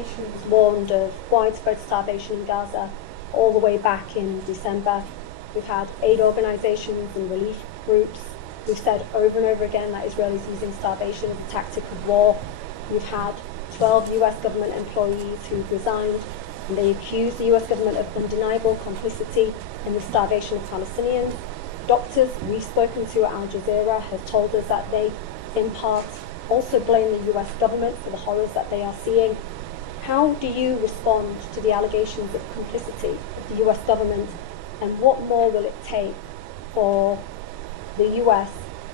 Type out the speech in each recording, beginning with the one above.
Nations warned of widespread starvation in Gaza all the way back in December. We've had aid organizations and relief groups who've said over and over again that Israel is using starvation as a tactic of war. We've had 12 US government employees who've resigned, and they accuse the US government of undeniable complicity in the starvation of Palestinians. Doctors we've spoken to at Al Jazeera have told us that they, in part, also blame the US government for the horrors that they are seeing. How do you respond to the allegations of complicity of the US government, and what more will it take for the US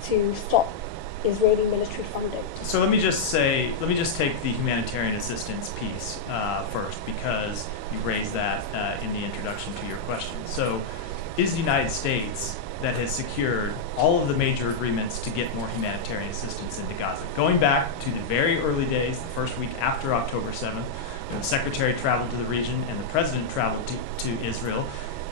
to stop Israeli military funding? So let me just take the humanitarian assistance piece first, because you raised that in the introduction to your question. So is the United States that has secured all of the major agreements to get more humanitarian assistance into Gaza. Going back to the very early days, the first week after October 7th, when the Secretary traveled to the region and the President traveled to Israel,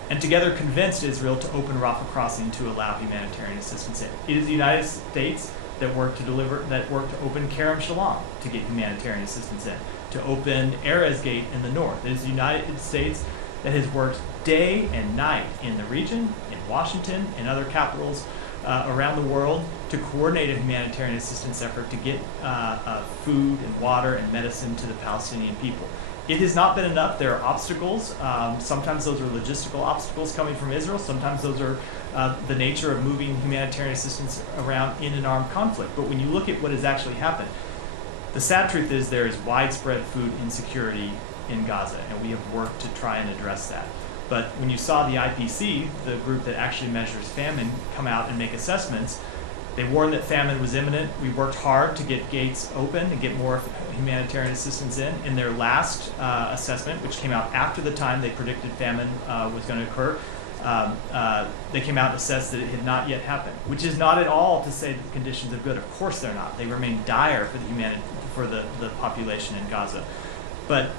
and together convinced Israel to open Rafah crossing to allow humanitarian assistance in. It is the United States that worked to open Kerem Shalom to get humanitarian assistance in, to open Erez Gate in the north. It is the United States that has worked day and night in the region, in Washington, and other capitals around the world to coordinate a humanitarian assistance effort to get food and water and medicine to the Palestinian people. It has not been enough. There are obstacles. Sometimes those are logistical obstacles coming from Israel. Sometimes those are the nature of moving humanitarian assistance around in an armed conflict. But when you look at what has actually happened, the sad truth is there is widespread food insecurity in Gaza, and we have worked to try and address that. But when you saw the IPC, the group that actually measures famine, come out and make assessments, they warned that famine was imminent. We worked hard to get gates open and get more humanitarian assistance in. In their last assessment, which came out after the time they predicted famine was going to occur, they came out and assessed that it had not yet happened, which is not at all to say that the conditions are good. Of course they're not. They remain dire for the population in Gaza. But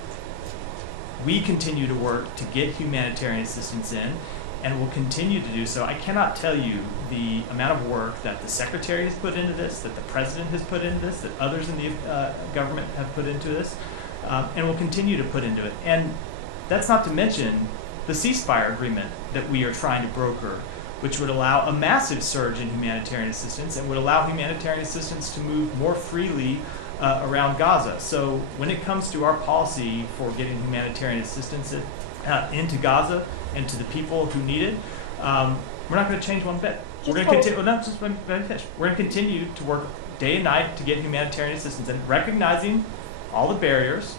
we continue to work to get humanitarian assistance in, and will continue to do so. I cannot tell you the amount of work that the Secretary has put into this, that the President has put into this, that others in the government have put into this, and will continue to put into it. And that's not to mention the ceasefire agreement that we are trying to broker, which would allow a massive surge in humanitarian assistance and would allow humanitarian assistance to move more freely around Gaza. So when it comes to our policy for getting humanitarian assistance into Gaza and to the people who need it, we're not going to change one bit. We're going to continue. Well, no, just let me finish. We're going to continue to work day and night to get humanitarian assistance, and recognizing all the barriers,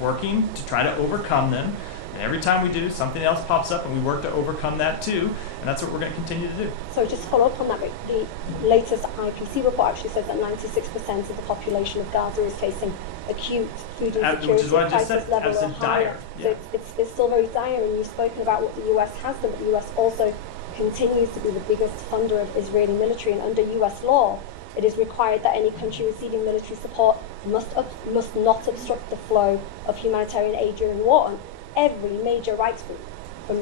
working to try to overcome them. And every time we do, something else pops up, and we work to overcome that too. And that's what we're going to continue to do. So just to follow up on that, the latest IPC report actually says that 96% of the population of Gaza is facing acute food insecurity, which is what I just crisis said, level or absolutely higher. dire. Yeah. So it's still very dire, and you've spoken about what the US has done, but the US also continues to be the biggest funder of Israeli military, and under US law, it is required that any country receiving military support must not obstruct the flow of humanitarian aid during war. And every major rights group, from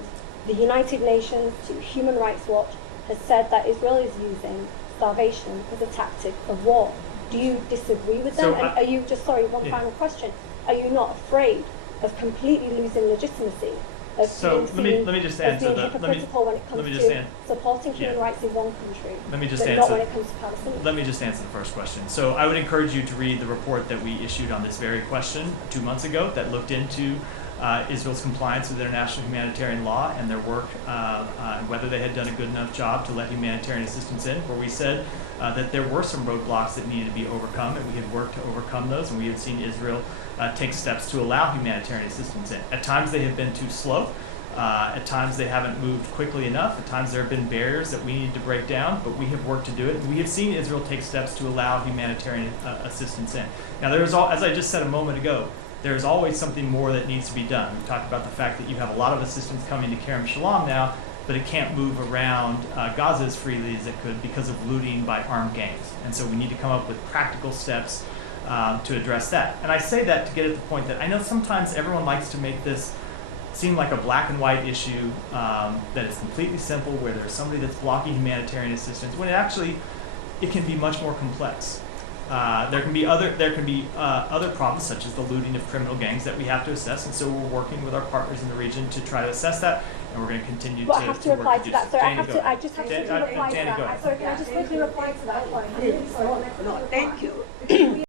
the United Nations to Human Rights Watch, has said that Israel is using starvation as a tactic of war. Do you disagree with them? And are you, final question, are you not afraid of completely losing legitimacy? So let me just answer being hypocritical when it comes to supporting human rights in one country, not when it comes to Palestine? Let me just answer the first question. So I would encourage you to read the report that we issued on this very question 2 months ago that looked into Israel's compliance with international humanitarian law and their work, and whether they had done a good enough job to let humanitarian assistance in, where we said that there were some roadblocks that needed to be overcome, and we had worked to overcome those, and we had seen Israel take steps to allow humanitarian assistance in. At times they have been too slow. At times they haven't moved quickly enough. At times there have been barriers that we need to break down, but we have worked to do it. And we have seen Israel take steps to allow humanitarian assistance in. Now, as I just said a moment ago, there's always something more that needs to be done. We talked about the fact that you have a lot of assistance coming to Kerem Shalom now, but it can't move around Gaza as freely as it could because of looting by armed gangs. And so we need to come up with practical steps to address that. And I say that to get at the point that I know sometimes everyone likes to make this seem like a black and white issue that is completely simple, where there's somebody that's blocking humanitarian assistance, when it can be much more complex. There can be other problems such as the looting of criminal gangs that we have to assess, and so we're working with our partners in the region to try to assess that, and we're going to continue But to. I have to reply to that. Sorry, I just have to quickly reply to Janet, go that. ahead. Sorry, can I just quickly reply to that? Thank you.